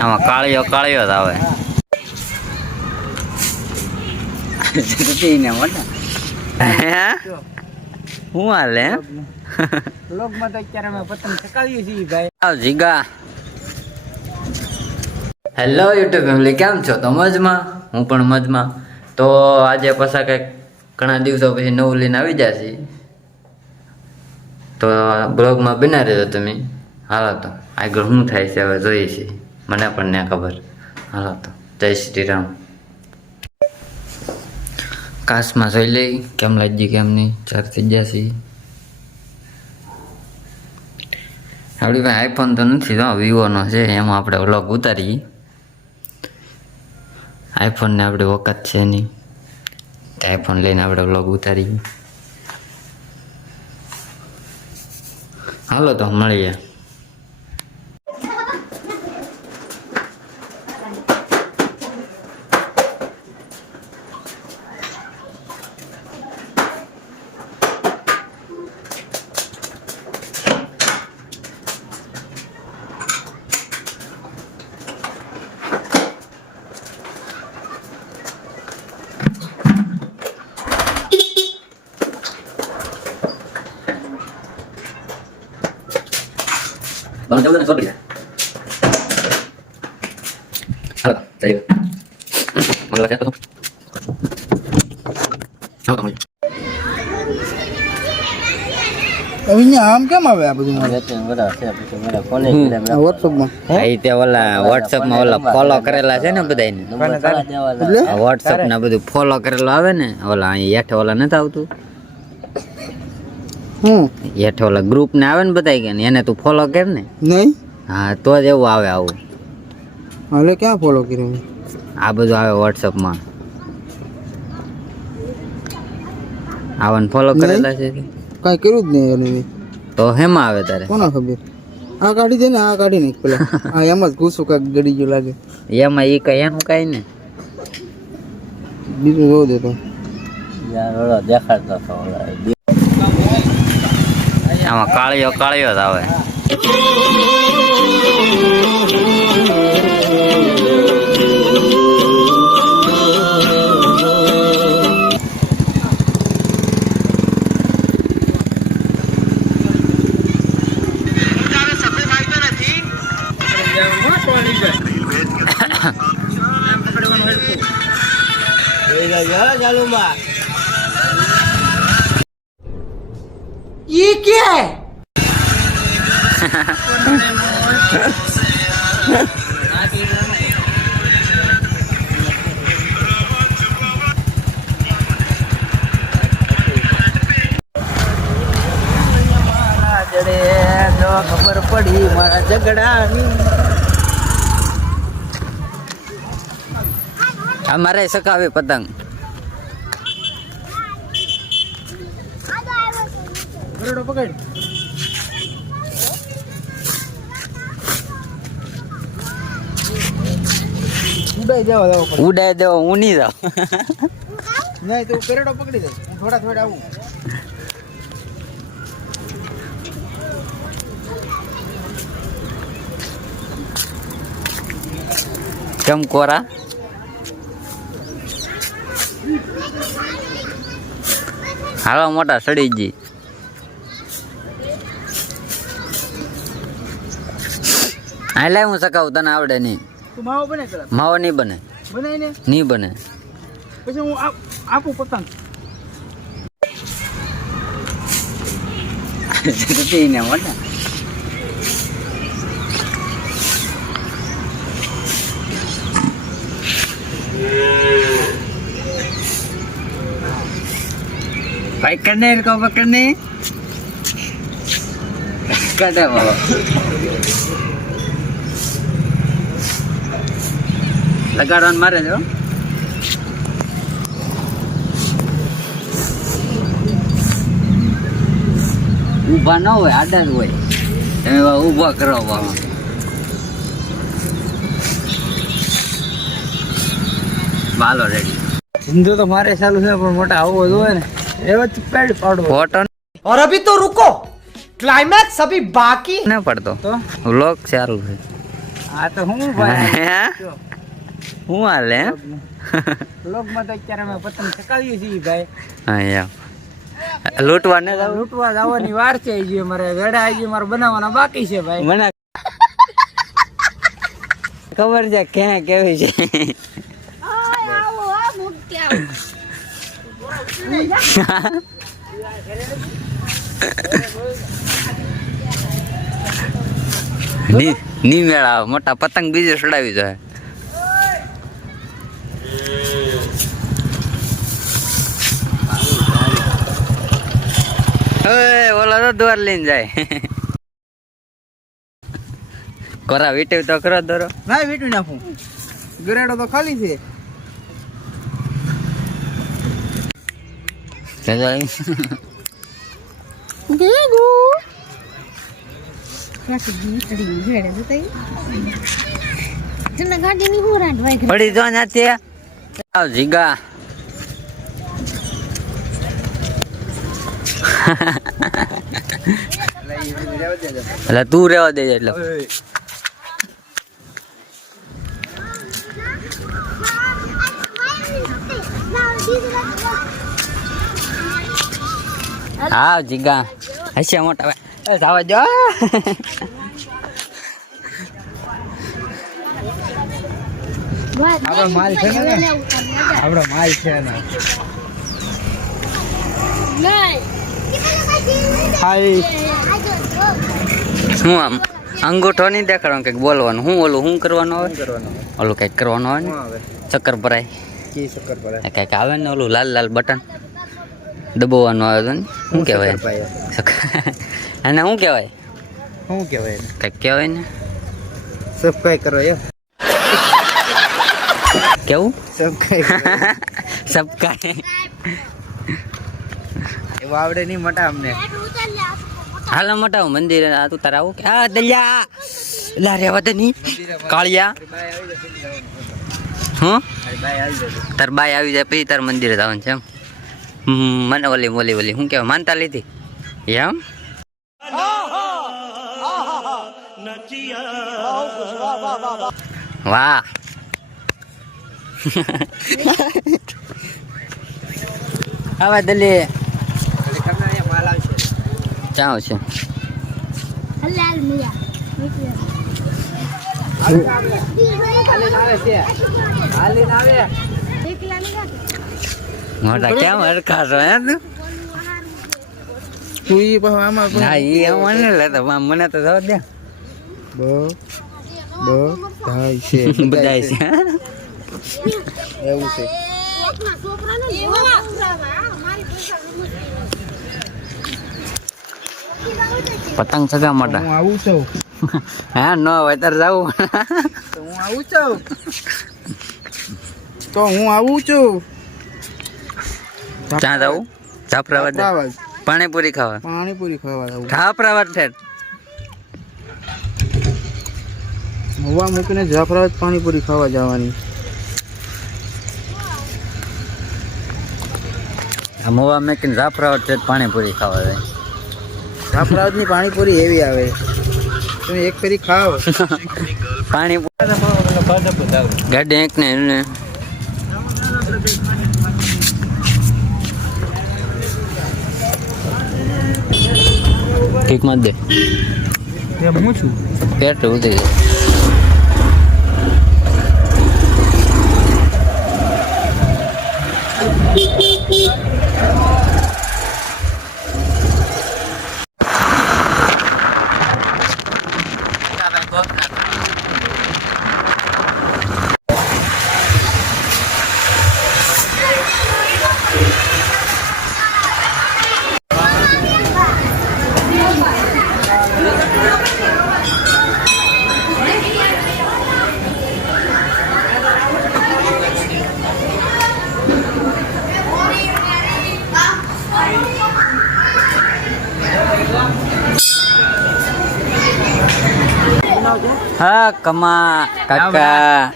આમાં કાળિયો કાળિયો જ આવે. ને મોટા હું હાલે વ્લોગમાં તો અત્યારે અમે પતંગ ચકાવીએ છીએ ભાઈ. આવ જીગા. હેલો યુટ્યુબ ફેમિલી, કેમ છો? તો મજમાં, હું પણ મજમાં. તો આજે પાછા કંઈક ઘણા દિવસો પછી નવું લઈને આવી જશે, તો બ્લોગમાં બના રહેજો તમે. હાલો તો આગળ શું થાય છે હવે જોઈએ છીએ, મને પણ ને ખબર. હાલો તો જય શ્રી રામ. કાશમાં જોઈ લઈ કેમ લાગી કેમ નહીં, ચાર થઈ જશે. આપણી પાસે આઈફોન તો નથી તો વિવોનો છે, એમાં આપણે વ્લોગ ઉતારીએ. આઈફોનને આપણે વખત છે નહીં, આઈફોન લઈને આપણે વ્લોગ ઉતારીએ. હાલો તો મળીએ. Bang jauh dan sorry ya. Halo, saya. Mana lagi tuh? Halo, kamu. અહીંયા આમ કેમ આવે આ બધું? વોટ્સઅપમાં વોટ્સઅપમાં ઓલા ફોલો કરેલા છે ને બધાને, વોટ્સઅપ ના બધું ફોલો કરેલું આવે ને, ઓલા અહીંયા હેઠે ઓલા નથી આવતું, હેઠે ઓલા ગ્રુપ ને આવે ને બધા કે એને તું ફોલો કર ને. નહીં, હા તો જ એવું આવે. આવું હાલે ક્યાં ફોલો કર્યું? આ બધું આવે વોટ્સઅપમાં, આવન ફોલો કરેલા છે. કાંઈ કર્યું જ નહીં એને. તો હેમાં આવે તારે? કોને ખબર? આ કાઢી દે ને, આ કાઢી નાખ પેલા. આ એમ જ ઘૂસું કાંઈક ગળી ગયું લાગે. એમાં એ કઈ એનું કઈ ને બીજું જોવું દે તો દેખાડતો હતો. આમાં કાળિયો કાળિયો જ આવે. ये क्या है? खबर पड़ी मारा झगड़ा हमारे सकावे पतंग पकड़ उड़ाई दो હું નહીં જાઉં. નહીં તો કરેડો પકડી દે, હું થોડા થોડા આવું. કેમ કોરા? હાલો મોટા સડી જી. આ લાય હું સકાવું, તને આવડે નહીં. તું માવો બને કર. માવો નહીં બને. બનાય ને નહીં બને. પછી હું આપું પતંગ. ને મોટા पकड़ने को पकड़ने कटे बाबा लगाड़न मारे जो ऊभा न હોય આડા જ હોય, તમે ઊભા કરો. બાલો રેડી. ધંધો તો મારે ચાલુ છે, પણ મોટા આવો હોય ને એવો ચપેડ પાડો ફોટો. और अभी तो रुको, क्लाइमैक्स अभी बाकी ના પડતો તો વ્લોગ ચાલુ છે. આ તો હું ભાઈ હું હાલે વ્લોગમાં તો અત્યારે અમે પતંગ ચકાવીએ છીએ ભાઈ. હા યાર લૂંટવા ને લૂંટવા જવાની વાર છે. હજી મારે વેડા હજી મારે બનાવવાના બાકી છે ભાઈ. મને ખબર છે ક્યાં કેવી છે. ની મેળા મોટા પતંગ બીજે ચડાવી જાય. ઓલા તો દોર લઈને જાય. કોરા વીટવ તો ખરો દોરો ના વીટવી નાખું. ગરેડો તો ખાલી છે. પડી જો નાથી આવ જીગા. એટલે તું રેવા દેજે એટલે હા જીગા હશે મોટા ભાઈ જવા જો. આપણો માલ છે ને આપણો માલ છે ને. શું આમ અંગૂઠો નહીં દેખાડવાનું કંઈક બોલવાનું. હું ઓલું શું કરવાનું આવે ઓલું કંઈક કરવાનું આવે ને ચક્કર ભરાય કંઈક આવે ને ઓલું લાલ લાલ બટન દબાવવાનું આવે તો ને શું કહેવાય એને શું કહેવાય કંઈક કહેવાય ને સબસ્ક્રાઇબ કરો યાર. કેવું સબસ્ક્રાઇબ સબસ્ક્રાઇબ એવું આવડે નહીં મોટા અમને. હાલો મોટા મંદિર આ તું તારા આવું આ દલિયા લા રેવા દે ની કાળિયા. હું તાર બાય આવી જાય પછી તાર મંદિરે જવાનું છે એમ. મને ઓલી ઓલી શું કહેવાય માનતા લીધી એમ. વાહ આવા દલી ક્યાં છે મોટા કેમ હરખાશો હે તું? તું ઈ પાછો આમાં ના ઈ મને લેતા મને તો જવા દે. બધાય છે બધાય છે એવું છે. પતંગ ચગા મોટા હું આવું છું. હા ન હોય તાર જવું. તો હું આવું છું. ક્યાં જવું? જાફરાબાદ પાણીપુરી ખાવા. પાણીપુરી ખાવા જવું. જાફરાબાદ છે. હવા મૂકીને જાફરાબાદ પાણીપુરી ખાવા જવાની. મોવા મેકીને જાફરાબાદ છે પાણીપુરી ખાવા જાય. જાફરાબાદની પાણીપુરી એવી આવે તમે એક ફેરી ખાઓ. પાણીપુરી ગાડી એક ને ઠીક મત દે હું છું પેટ ઉતરી હા કમા કાકા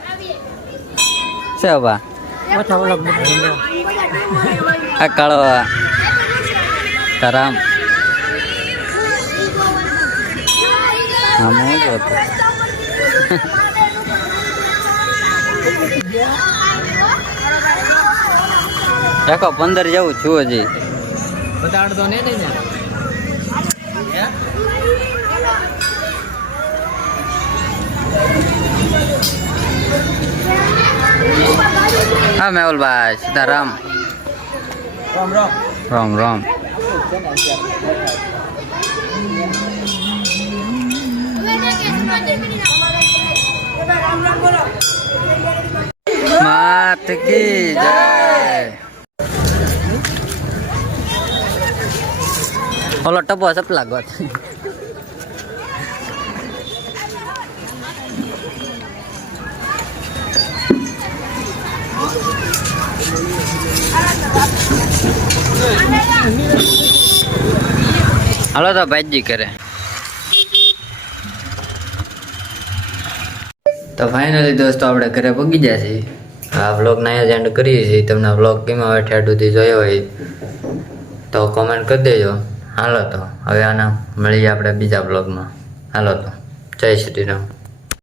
છે બા આ કાળો તારામ આમ હું જોતો રાખો 15 જેવું છું હજી. બતાડતો ને ને હા મેહુલભાઈ સીતારામ. રામ રામ. માત કી જય. ઓલો ટપો સપલા ગોત. હાલો તો ભાઈજી કરે. તો ફાઇનલી દોસ્તો આપણે ઘરે પગી ગયા છીએ. આ વ્લોગને અહીંયા જ એન્ડ કરીએ છીએ. તમને વ્લોગ કેમાં આવે ઠેઠ સુધી જોયો હોય તો કોમેન્ટ કરી દેજો. હાલો તો હવે આના મળીએ આપણે બીજા વ્લોગમાં. હાલો તો જય શ્રી રામ.